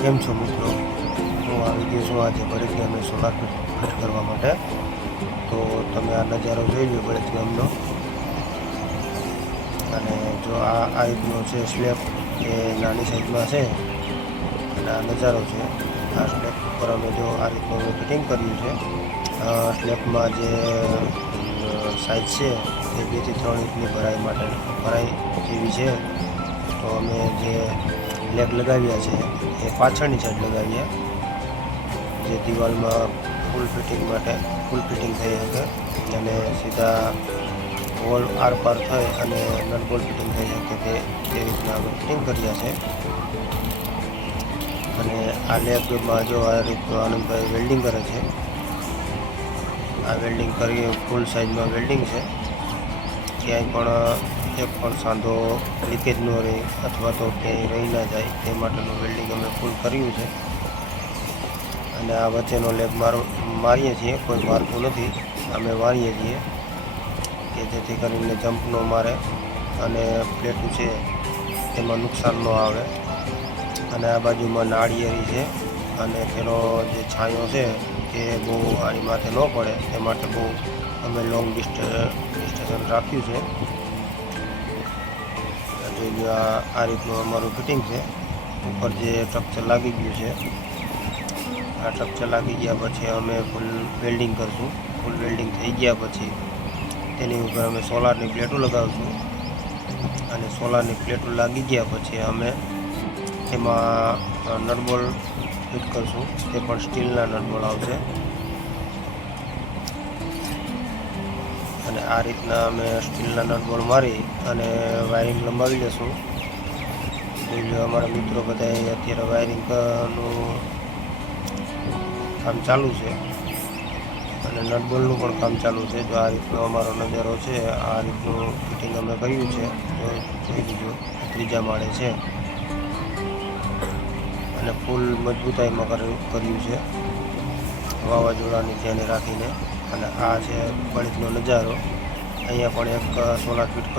કેમ છો મિત્રો, હું આવી ગયો છું આજે બળેજ ગામે સોલાર ફિટ કરવા માટે. તો તમે આ નજારો જોઈ લો બળેજ ગામનો. અને જો આ રીતનો છે સ્લેબ એ નાની સાઈઝમાં છે અને આ નજારો છે. આ સ્લેબ ઉપર અમે જો આ રીતનું ફિટિંગ કર્યું છે. સ્લેબમાં જે સાઈઝ છે એ 2 થી 3 ઇંચની ભરાઈ જેવી છે. તો અમે જે લેગ લગાવ્યા છે એ પાછળની સાઈડ લગાવ્યા, જે દિવાલમાં ફૂલ ફિટિંગ થઈ શકે અને સીધા વોલ આરપાર થઈ અને નટ બોલ્ટ ફિટિંગ થઈ શકે તે રીતના અમે ફિટિંગ કર્યા છે. અને આ લેબમાં જો આ રીતનું આનંદભાઈ વેલ્ડિંગ કરે છે. આ વેલ્ડિંગ કરી ફૂલ સાઇઝમાં વેલ્ડિંગ છે. ક્યાંય પણ એક પણ સાંધો લીકેજ ન રહે અથવા તો ક્યાંય રહી ના જાય તે માટેનું વેલ્ડિંગ અમે ફૂલ કર્યું છે. અને આ વચ્ચેનો લેબ મારીએ છીએ, કોઈ મારતું નથી, અમે મારીએ છીએ કે જેથી કરીને જમ્પ ન મારે અને પ્લેટું છે તેમાં નુકસાન ન આવે. અને આ બાજુમાં નાળિયેરી છે અને તેનો જે છાંયો છે તે બહુ આની માથે ન પડે તે માટે બહુ અમે લોંગ ડિસ્ટન્સ રાખ્યું છે. જોઈ લો, આ રીતનું અમારું ફિટિંગ છે. ઉપર જે સ્ટ્રક્ચર લાગી ગયું છે, આ સ્ટ્રક્ચર લાગી ગયા પછી અમે ફૂલ વેલ્ડિંગ કરશું. ફૂલ વેલ્ડિંગ થઈ ગયા પછી તેની ઉપર અમે સોલારની પ્લેટો લગાવીશું. અને સોલારની પ્લેટો લાગી ગયા પછી અમે એમાં નટબોલ ફિટ કરશું. તે પણ સ્ટીલના નટબોલ આવશે. અને આ રીતના અમે સ્ટીલના નટબોલ મારી અને વાયરિંગ લંબાવી લઈશું. જો અમારા મિત્રો બધા અત્યારે વાયરિંગનું કામ ચાલુ છે અને નટબોલ્ટનું પણ કામ ચાલુ છે. જો આ રીતનો અમારો નજારો છે, આ રીતનું ફિટિંગ અમે કર્યું છે. જોઈ લીધું, 3જા માળે છે અને ફૂલ મજબૂતાઈમાં કર્યું છે, વાવાઝોડાની ધ્યાને રાખીને. અને આ છે બળેજનો નજારો. અહીંયા પણ એક સોલાર ફિટ